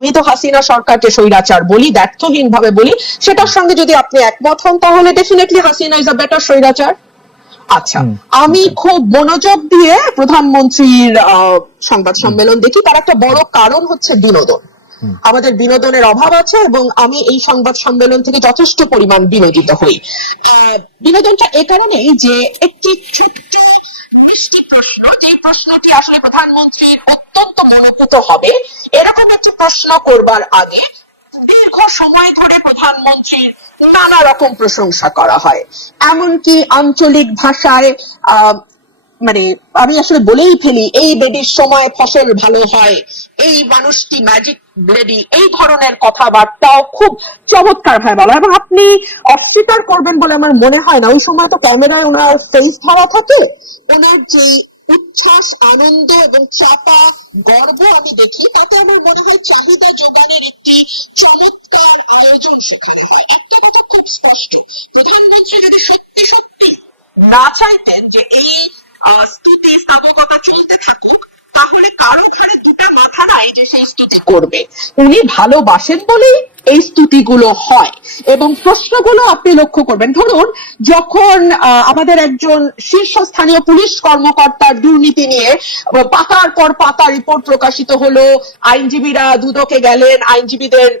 আমি তো হাসিনা সরকারকে স্বৈরাচার বলি ব্যর্থহীন ভাবে বলি সেটার সঙ্গে যদি আপনি একমত হন তাহলে definitely Hasina is a better স্বৈরাচার। আচ্ছা আমি খুব মনোযোগ দিয়ে প্রধানমন্ত্রীর সংবাদ সম্মেলন দেখি তার একটা বড় কারণ হচ্ছে বিনোদন। আমাদের বিনোদনের অভাব আছে এবং আমি এই সংবাদ সম্মেলন থেকে যথেষ্ট পরিমাণ বিনোদিত হই। আহ, বিনোদনটা এ কারণেই যে একটি ছোট্ট মিষ্টি প্রশ্ন যে প্রশ্নটি আসলে প্রধানমন্ত্রীর অত্যন্ত মনোভূত হবে, এরকম একটি প্রশ্ন করবার আগে দীর্ঘ সময় ধরে প্রধানমন্ত্রীর নানা রকম প্রশংসা করা হয়। এমনকি আঞ্চলিক ভাষায় মানে আমি আসলে বলেই ফেলি, এই বেডির সময় ফসল ভালো হয়। এই মানুষটি ম্যাজিক লেডি এই ধরনের কথাবার্তাও খুব চমৎকার ভাবে বলা। এবং আপনি অস্বীকার করবেন বলে আমার মনে হয় না। ওই সময় তো ক্যামেরায় ওনার ফেস ধরা থাকে। ওনার যে উচ্ছ্বাস, আনন্দ এবং চাপা, গর্ব আমি দেখি, তাতে আমার মনে হয় চাহিদা যোগানের একটি চমৎকার আয়োজন সেখানে হয়। একটা কথা খুব স্পষ্ট। প্রধানমন্ত্রী যদি সত্যি সত্যি না চাইতেন যে এই স্তুতি স্থাবকতা চলতে থাকুক, তাহলে কারও ঘরে দুটো মাথা নাই যে সেই স্তুতি করবে। উনি ভালোবাসেন বলেই এই স্তুতিগুলো হয়। এবং প্রশ্নগুলো আপনি লক্ষ্য করবেন। ধরুন, যখন আমাদের একজন শীর্ষস্থানীয় পুলিশ কর্মকর্তার দুর্নীতি নিয়ে পাতার পর পাতা রিপোর্ট প্রকাশিত হলো, আইনজীবীরা দুদকে গেলেন, আইনজীবীদের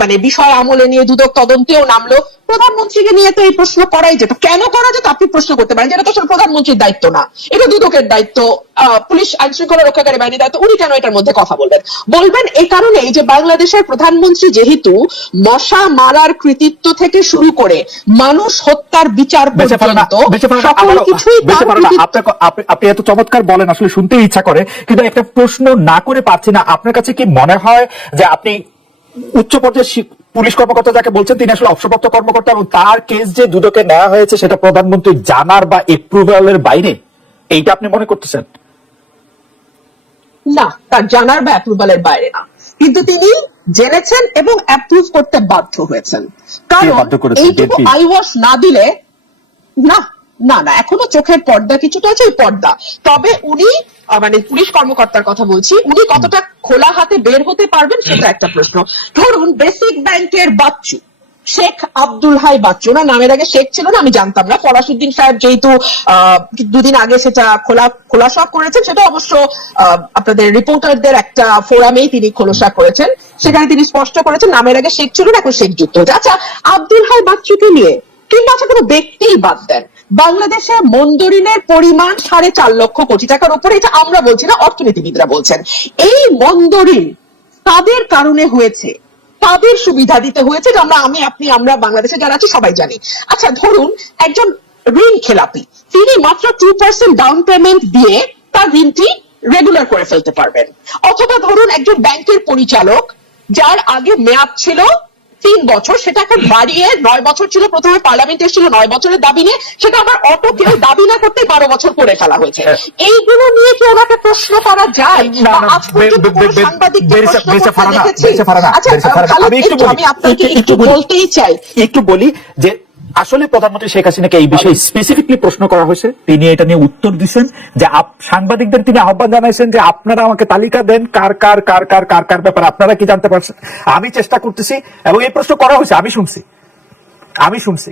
মানে বিষয় আমলে নিয়ে দুদক তদন্তেও নামলো। প্রধানমন্ত্রীকে নিয়ে তো এই প্রশ্ন করাই যেত। কেন করা যেত? আপনি প্রশ্ন করতে পারেন যেটা তো আসলে প্রধানমন্ত্রীর দায়িত্ব না। এটা দুদকের দায়িত্ব। পুলিশ আইন শৃঙ্খলা রক্ষাকারী বাহিনীর দায়িত্ব। উনি কেন এটার মধ্যে কথা বলবেন? বলবেন এই কারণেই যে বাংলাদেশের প্রধানমন্ত্রী যেহেতু মশা মারার কৃতিত্ব থেকে শুরু করে মানুষ হত্যার বিচার পর্যন্ত সকল কিছুই আপনি এত চমৎকার বলেন আসলে শুনতে ইচ্ছা করে কিন্তু একটা প্রশ্ন না করে পারছি না। আপনার কাছে কি মনে হয় যে আপনি উচ্চ পর্যায়ের পুলিশ কর্মকর্তা যাকে বলছেন তিনি আসলে অবসরপ্রাপ্ত কর্মকর্তা এবং তার কেস যে দুদকে নেওয়া হয়েছে সেটা প্রধানমন্ত্রী জানার বা এপ্রুভালের বাইরে এইটা আপনি মনে করতেছেন? না তার জানার বা অ্যাপ্রুভালের বাইরে না। কিন্তু তিনি জেনেছেন এবং অ্যাপ্রুভ করতে বাধ্য হয়েছেন। কারণ এইটুকু আই ওয়াশ না দিলে না না না এখনও চোখের পর্দা কিছুটা আছে পর্দা। তবে উনি মানে পুলিশ কর্মকর্তার কথা বলছি উনি কতটা খোলা হাতে বের হতে পারবেন সেটা একটা প্রশ্ন। ধরুন বেসিক ব্যাংকের বাচ্চু। শেখ আব্দুল হাই বাচ্চু না, নামের আগে শেখ ছিল না, আমি জানতাম না। ফরাসুদ্দিন সাহেব যেহেতু দুদিন আগে সেটা খোলা, খোলাসা করেছেন, সেটা অবশ্য আপনাদের রিপোর্টারদের একটা ফোরামেই তিনি খোলসা করেছেন। সেখানে তিনি স্পষ্ট করেছেন, নামের আগে শেখ ছিল না, এখন শেখ যুক্ত হয়েছে। আচ্ছা আব্দুল হাই বাচ্চুকে নিয়ে, কিংবা আচ্ছা কোনো ব্যক্তিই বাদ দেন। বাংলাদেশে মন্দরিনের পরিমাণ সাড়ে চার লক্ষ কোটি টাকার উপরে, এটা আমরা বলছি না, অর্থনীতিবিদরা বলছেন। এই মন্দরিন তাদের কারণে হয়েছে? তাদের সুবিধা দিতে হয়েছে আমরা, আমি, আপনি, আমরা, বাংলাদেশে যারা আছি, সবাই জানি। আচ্ছা ধরুন, একজন ঋণ খেলাপি, তিনি মাত্র টু পার্সেন্ট ডাউন পেমেন্ট দিয়ে তার ঋণটি রেগুলার করে ফেলতে পারবেন। অথবা ধরুন, একজন ব্যাংকের পরিচালক, যার আগে মেয়াদ ছিল তিন বছর সেটা এখন বাড়িয়ে নয় বছর ছিল প্রথমে পার্লামেন্টে এসেছিল নয় বছরের দাবি নিয়ে। সেটা আবার অটো কেউ দাবি না করতে বারো বছর করে ফেলা হয়েছে। এইগুলো নিয়ে কি ওনাকে প্রশ্ন করা যায়? আচ্ছা, আমি আপনাকে একটু- একটু একটু বলি। বলতেই চাই। একটু বলি যে আসলে প্রধানমন্ত্রী শেখ হাসিনাকে এই বিষয়ে স্পেসিফিকলি প্রশ্ন করা হয়েছে। তিনি এটা নিয়ে উত্তর দিচ্ছেন যে সাংবাদিকদের তিনি আহ্বান জানাইছেন যে আপনারা আমাকে তালিকা দেন কার কার কার কার কার কার ব্যাপারে। আপনারা কি জানতে পারছেন? আমি চেষ্টা করতেছি এবং এই প্রশ্ন করা হয়েছে আমি শুনছি। আমি শুনছি।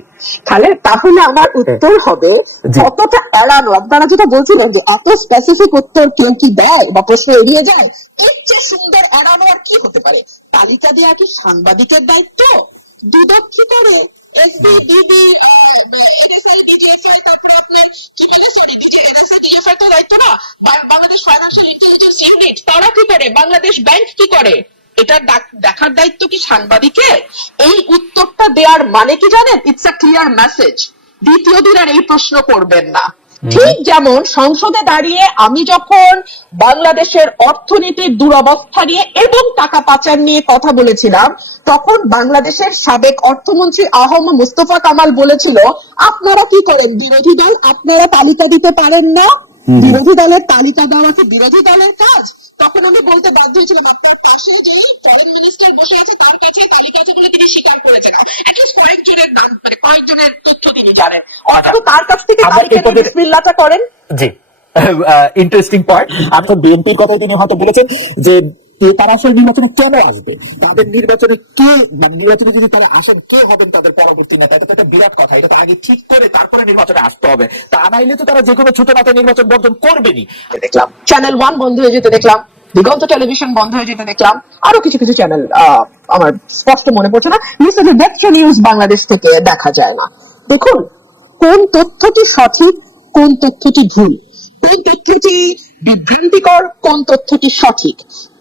তাহলে তাহলে আমার উত্তর হবে কতটা এড়ানো আপনারা যেটা বলছিলেন যে এত স্পেসিফিক উত্তর কেউ কি দেয় বা প্রশ্ন এড়িয়ে যায় এর চেয়ে সুন্দর এড়ানো আর কি হতে পারে? তালিকা দেওয়া কি সাংবাদিকের দায়িত্ব? দুদক কি করে এসবি ডিবি এনএসআই ডিজিএফআই তারপরে আপনার কি বলে সরি ডিজি এনএসআই ডিজিএফআই তো দায়িত্ব না বাংলাদেশ ফাইন্যান্সিয়াল ইন্টেলিজেন্স ইউনিট তারা কি করে বাংলাদেশ ব্যাংক কি করে এটা দেখার দায়িত্ব কি সাংবাদিকের এই উত্তরটা দেওয়ার মানে কি জানেন ইটস আ ক্লিয়ার মেসেজ দ্বিতীয় দিন আর এই প্রশ্ন করবেন না ঠিক যেমন সংসদে দাঁড়িয়ে আমি যখন বাংলাদেশের অর্থনীতির দুরবস্থা নিয়ে এবং টাকা পাচার নিয়ে কথা বলেছিলাম তখন বাংলাদেশের সাবেক অর্থমন্ত্রী আহম মুস্তফা কামাল বলেছিল আপনারা কি করেন? বিরোধী দল আপনারা তালিকা দিতে পারেন না? বিরোধী দলের তালিকা দেওয়া কি বিরোধী দলের কাজ? তখন আমি বলতে বাধ্য হয়েছিলাম আপনার পাশে যে ফরেন মিনিস্টার বসে আছে তার কাছে তালিকা আছে বলে তিনি স্বীকার করেছেন। অ্যাটলিস্ট কয়েকজনের নাম মানে কয়েকজনের তথ্য তিনি জানেন। অথচ তার কাছ থেকে তালিকা বিসমিল্লাহটা করেন। জি। ইন্টারেস্টিং পয়েন্ট আপনার বিএনপির কথাই তিনি হয়তো বলেছেন যে তারা আসলে নির্বাচনে কেন আসবে? তাদের নির্বাচনে কে মানে নির্বাচনে যদি তারা আসেন, কে হবেন তাদের পরবর্তী নেতা? এটা একটা বিরাট কথা। এটা আগে ঠিক করে তারপরে নির্বাচনে আসতে হবে। তা নাইলে তো তারা যে কোনো ছোট মাথায় নির্বাচন বর্জন করবেনি দেখলাম। চ্যানেল ওয়ান বন্ধ হয়ে যেতে দেখলাম। দিগন্ত টেলিভিশন বন্ধ হয়ে যেতে দেখলাম। আরও কিছু কিছু চ্যানেল আমার স্পষ্ট মনে পড়ছে না। নিউজ ডেস্ক নিউজ বাংলাদেশ থেকে দেখা যায় না। দেখুন, কোন তথ্যটি সঠিক, কোন তথ্যটি ভুল? কোন তথ্যটি বিভ্রান্তিকর কোন তথ্যটি সঠিক?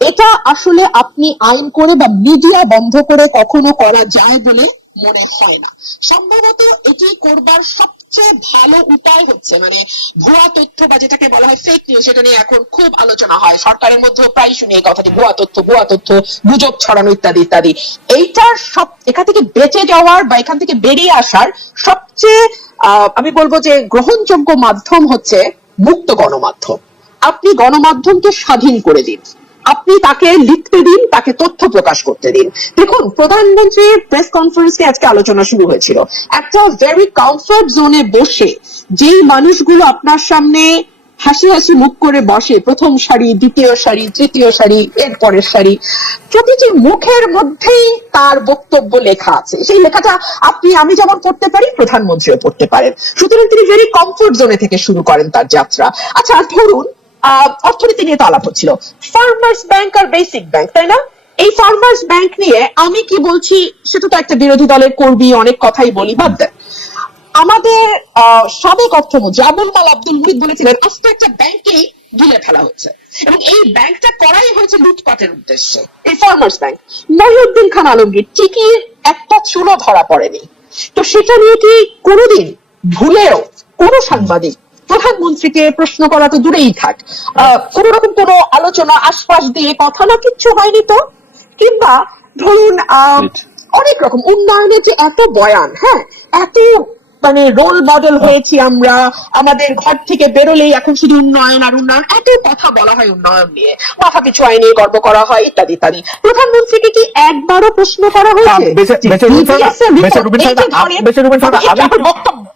এটা আসলে আপনি আইন করে বা মিডিয়া বন্ধ করে কখনো করা যায় বলে মনে হয় না। সম্ভবত এটি করবার সবচেয়ে ভালো উপায় হচ্ছে মানে ভুয়া তথ্য বা যেটাকে বলা হয় ফেক নিউজ সেটা নিয়ে এখন খুব আলোচনা হয়। সরকারের মধ্যে প্রায় শুনি এই কথাটি ভুয়া তথ্য ভুয়া তথ্য, গুজব ছড়ানো ইত্যাদি ইত্যাদি। এইটার সব, এখান থেকে বেঁচে যাওয়ার বা এখান থেকে বেরিয়ে আসার সবচেয়ে আমি বলব যে গ্রহণযোগ্য মাধ্যম হচ্ছে মুক্ত গণমাধ্যম। আপনি গণমাধ্যমকে স্বাধীন করে দিন। আপনি তাকে লিখতে দিন, তাকে তথ্য প্রকাশ করতে দিন। দেখুন, প্রধানমন্ত্রীর প্রেস কনফারেন্সে আজকে আলোচনা শুরু হয়েছিল। একটা ভেরি কমফর্ট জোনে বসে, যেই মানুষগুলো আপনার সামনে হাসি হাসি মুখ করে বসে, প্রথম সারি, দ্বিতীয় সারি, তৃতীয় সারি এর পরের সারি, প্রতিটি মুখের মধ্যেই তার বক্তব্য লেখা আছে। সেই লেখাটা আপনি, আমি যেমন পড়তে পারি, প্রধানমন্ত্রীও পড়তে পারেন। সুতরাং তিনি ভেরি কমফোর্ট জোনে থেকে শুরু করেন তার যাত্রা। আচ্ছা ধরুন অর্থনীতি নিয়ে তো আলাপ হচ্ছিল। ফার্মার্স ব্যাংক আর বেসিক ব্যাংক তাই না? এই ফার্মার্স ব্যাংক নিয়ে আমি কি বলছি সেটা তো একটা বিরোধী দলের কর্মী, অনেক কথাই বলি, বাদ দেন। আমাদের সাবেক অর্থমন্ত্রী আবুল মাল আব্দুল মুহিত বলেছিলেন, আস্ত একটা ব্যাংকেই গিলে ফেলা হচ্ছে। এবং এই ব্যাংকটা করাই হয়েছে লুটপাটের উদ্দেশ্যে। এই ফার্মার্স ব্যাংক মহিউদ্দিন খান আলমগীর ঠিকই একটা চুলো ধরা পড়েনি। তো সেটা নিয়ে কি কোনোদিন ভুলেও কোন সাংবাদিক প্রধানমন্ত্রীকে প্রশ্ন করা তো দূরেই থাক। কোন রকম কোনো আলোচনা আশপাশ দিয়ে কথা না কিচ্ছু হয়নি তো? কিংবা ধরুন অনেক রকম উন্নয়নের যে এত বয়ান হ্যাঁ এত মানে রোল মডেল হয়েছি আমরা আমাদের ঘর থেকে বেরোলেই এখন শুধু উন্নয়ন আর উন্নয়ন এত কথা বলা হয় উন্নয়ন নিয়ে। মাথা পিছু আয় নিয়ে গর্ব করা হয় ইত্যাদি ইত্যাদি। প্রধানমন্ত্রীকে কি একবারও প্রশ্ন করা হয়েছে?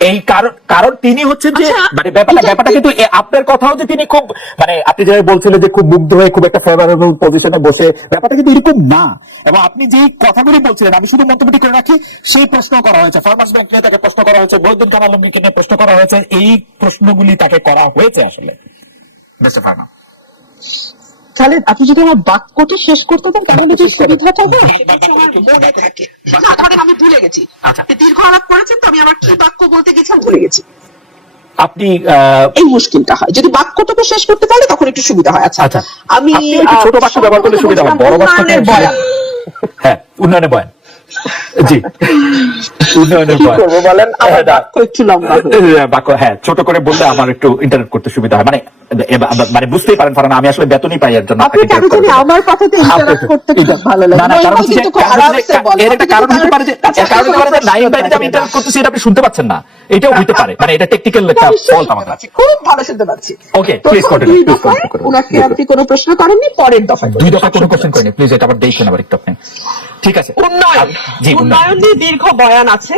এই কারণ কারণ তিনি হচ্ছেন যে আচ্ছা, মানে ব্যাপারটা ব্যাপারটা কিন্তু আপনার কথাও যে তিনি খুব মানে আপনি যেভাবে বলছিলেন যে খুব মুগ্ধ হয়ে খুব একটা ফেভারেবল পজিশনে বসে ব্যাপারটা কিন্তু এরকম না। এবং আপনি যেই কথাগুলি বলছিলেন আমি শুধু মন্তব্যটি করে রাখি সেই প্রশ্ন করা হয়েছে। ফার্মার্স ব্যাংক নিয়ে তাকে প্রশ্ন করা হয়েছে বৈদ্যুৎ কামালম্বীকে নিয়ে প্রশ্ন করা হয়েছে এই প্রশ্নগুলি তাকে করা হয়েছে আসলে। মিস্টার ফার্মা খালেদ আপনি যদি আমার বাক্যটি শেষ করতে দেন তাহলে যে সুবিধাটা হয়। মনে থাকে ধরেন আমি ভুলে গেছি। আচ্ছা। দীর্ঘ আলাপ করেছেন তো আমি আবার কি বাক্য বলতে গেছিলাম ভুলে গেছি। আপনি আহ, এই মুশকিলটা হয়। যদি বাক্যটাকে শেষ করতে পারলে তখন একটু সুবিধা হয়। আচ্ছা আচ্ছা। আমি ছোট বাক্য ব্যবহার করলে সুবিধা হয় বড় বাক্য হ্যাঁ উন্নয়নে বয়ান। জি। উন্নয়নের কি বয়ান করব বলেন? আমার হ্যাঁ, না। বাক্য একটু লম্বা হ্যাঁ, বাক্য হ্যাঁ ছোট করে বললে আমার একটু ইন্টারনেট করতে সুবিধা হয়। মানে মানে বুঝতেই পারেন ফারান আমি আসলে বেতনই পাই এর জন্য আপনি আপনাকে কেন interrupt জানি করেছি। আমার কথাতে ইন্টারাপ্ট করতে ভালো লাগে। না, না, কারণ নইমাল হচ্ছে যে- কিন্তু খুব কারণ হচ্ছে আরামসে যে- বলে এর একটা কারণ হতে পারে যে তার কাছে এর কারণ হতে পারে যে কোনো নাইম ভাই যে প্রশ্ন আমি ইন্টারনেট করতেছি এটা আপনি শুনতে পাচ্ছেন না। এটাও হতে পারে। মানে এটা টেকনিক্যাল একটা ফল্ট আমাদের খুব ভালো শুনতে পাচ্ছি। Continue করুন। ওনাকে আপনি কোনো প্রশ্ন করেননি? পরের দফায় দুই দফা কোনো কোশ্চেন করেনি প্লিজ এটা আবার দেখছেন আবার একটু আপনি। ঠিক আছে। উন্নয়ন! উন্নয়ন নিয়ে দীর্ঘ বয়ান আছে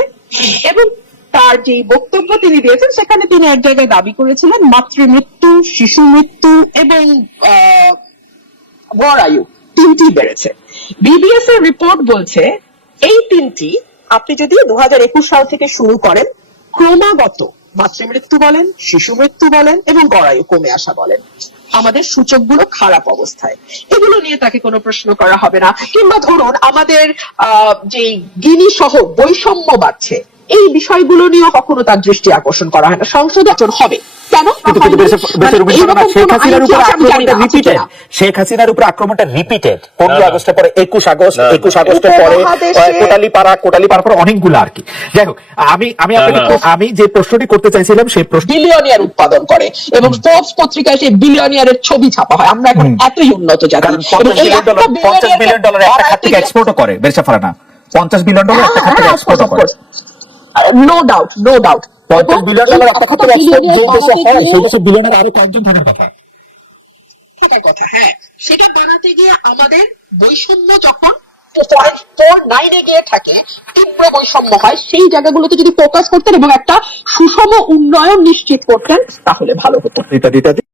এবং তার যে বক্তব্য তিনি দিয়েছেন, সেখানে তিনি এক জায়গায় দাবি করেছিলেন, মাতৃমৃত্যু, শিশু মৃত্যু এবং আয়ু তিনটি বেড়েছে। বিবিএস এর রিপোর্ট বলছে, এই তিনটি আপনি যদি দু হাজার একুশ সাল থেকে শুরু করেন, ক্রমাগত মাতৃমৃত্যু বলেন, শিশু মৃত্যু বলেন এবং গড়ায়ু কমে আসা বলেন। আমাদের সূচকগুলো খারাপ অবস্থায়। এগুলো নিয়ে তাকে কোনো প্রশ্ন করা হবে না। কিংবা ধরুন, আমাদের যে গিনি সহ বৈষম্য বাড়ছে এই বিষয়গুলো নিয়েও কখনো তার দৃষ্টি আকর্ষণ করা হয় না। সংসদে আচরণ হবে। কেন? মানে শেখ হাসিনার উপর আমি আক্রমণটা রিপিটেড কিনা। শেখ হাসিনার উপর আক্রমণটা রিপিটেড পনেরো আগস্টের পরে একুশ আগস্ট। একুশ আগস্টের পরে কোটালি পাড়া কোটালি পাড়ার পর অনেকগুলো আর কি। যাই হোক আমি আমি আপনাকে আমি যে প্রশ্নটি করতে চাইছিলাম সেই প্রশ্ন বিলিয়নিয়ার উৎপাদন করে এবং ফোর্বস পত্রিকায় সেই বিলিয়নিয়ারের ছবি ছাপা হয়। আমরা এখন এতই উন্নত জাতি। পঞ্চাশ বিলিয়ন ডলার পঞ্চাশ ডলার একটা খাত থেকে এক্সপোর্টও করে বেরসা ফারানা পঞ্চাশ বিলিয়ন ডলার একটা খাত থেকে এক্সপোর্টও করে। নো ডাউট নো ডাউট পঞ্চাশ বিলিয়ন ডলার হয় সেই বিলিয়নের আরও কয়েকজন থাকার কথা। থাকার কথা হ্যাঁ। সেটা বানাতে গিয়ে আমাদের বৈষম্য যখন নাইনে গিয়ে থাকে তীব্র বৈষম্য হয় সেই জায়গাগুলোতে যদি ফোকাস করতেন এবং একটা সুষম উন্নয়ন নিশ্চিত করতেন তাহলে ভালো হতো।